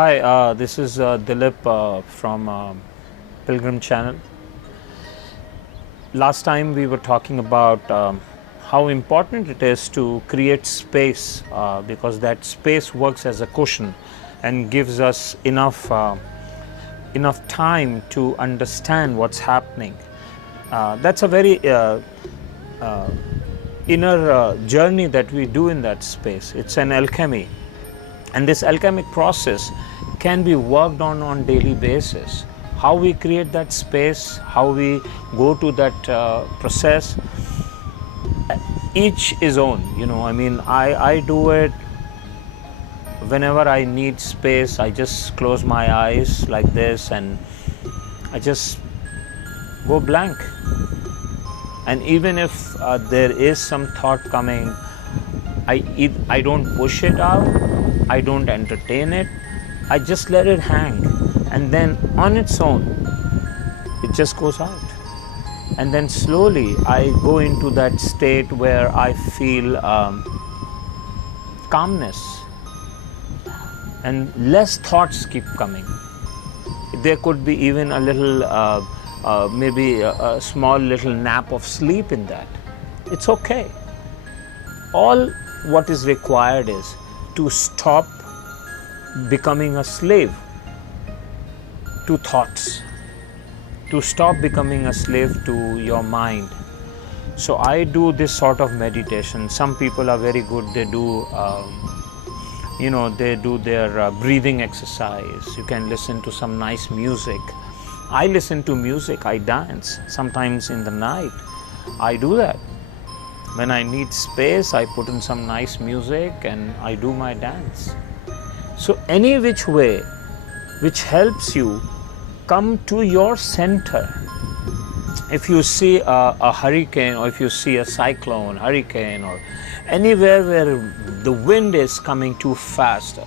Hi, this is Dilip from Pilgrim Channel. Last time we were talking about how important it is to create space because that space works as a cushion and gives us enough time to understand what's happening. That's a very inner journey that we do in that space. It's an alchemy, and this alchemic process can be worked on daily basis. How we create that space, how we go to that process, each is own. I do it whenever I need space. I just close my eyes like this and I just go blank. And even if there is some thought coming, I don't push it out, I don't entertain it, I just let it hang, and then on its own it just goes out. And then slowly I go into that state where I feel calmness and less thoughts keep coming. There could be even a little maybe a small little nap of sleep in that. It's okay. All what is required is to stop becoming a slave to thoughts, to stop becoming a slave to your mind. So I do this sort of meditation. Some people are very good. They do they do their breathing exercise. You can listen to some nice music. I listen to music, I dance. Sometimes in the night I do that. When I need space, I put in some nice music and I do my dance. So any which way which helps you come to your center. If you see a hurricane, or if you see a cyclone, hurricane, or anywhere where the wind is coming too fast,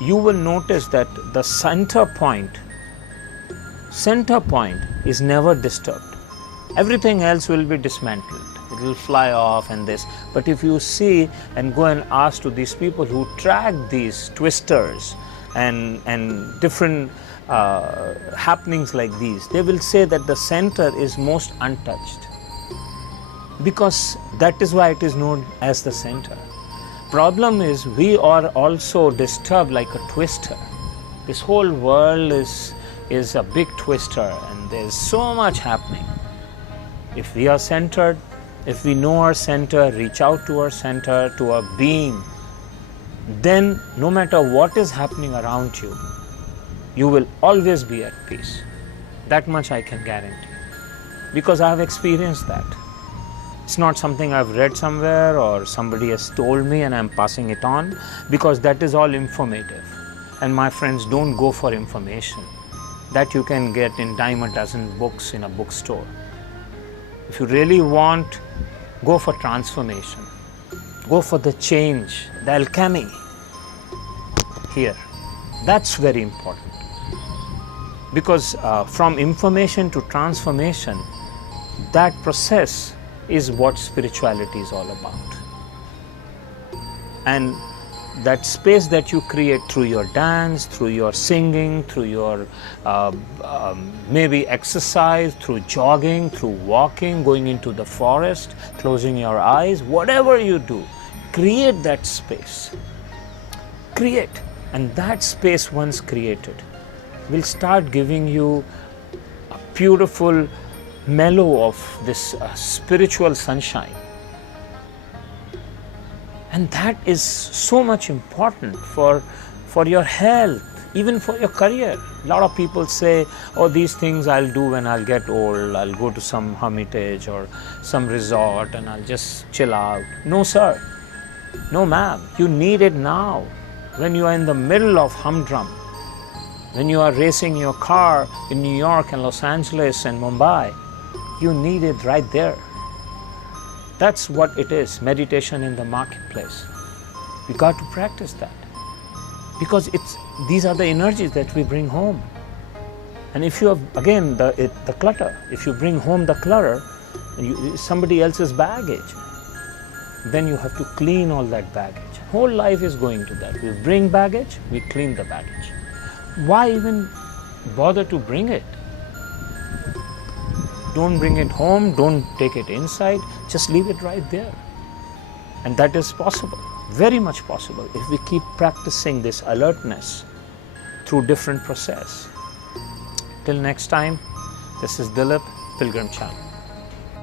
you will notice that the center point is never disturbed. Everything else will be dismantled. It will fly off and this. But if you see and go and ask to these people who track these twisters and different happenings like these, they will say that the center is most untouched, because that is why it is known as the center. Problem is, we are also disturbed like a twister. This whole world is a big twister and there's so much happening. If we are centered, if we know our center, reach out to our center, to our being, then no matter what is happening around you, you will always be at peace. That much I can guarantee, because I have experienced that. It's not something I've read somewhere or somebody has told me and I'm passing it on, because that is all informative. And my friends, don't go for information. That you can get in dime a dozen books in a bookstore. If you really want, go for transformation. Go for the change, the alchemy here. That's very important. Because from information to transformation, that process is what spirituality is all about. And that space that you create through your dance, through your singing, through your maybe exercise, through jogging, through walking, going into the forest, closing your eyes, whatever you do, create that space. Create. And that space, once created, will start giving you a beautiful mellow of this spiritual sunshine. And that is so much important for your health, even for your career. A lot of people say, oh, these things I'll do when I'll get old. I'll go to some hermitage or some resort and I'll just chill out. No, sir. No, ma'am. You need it now. When you are in the middle of humdrum, when you are racing your car in New York and Los Angeles and Mumbai, you need it right there. That's what it is, meditation in the marketplace. We got to practice that, because these are the energies that we bring home. And if you have, again, the clutter, if you bring home the clutter, somebody else's baggage, then you have to clean all that baggage. Whole life is going to that. We bring baggage, we clean the baggage. why even bother to bring it? Don't bring it home, don't take it inside, just leave it right there. And that is possible, very much possible, if we keep practicing this alertness through different process. Till next time, this is Dilip, Pilgrim Channel.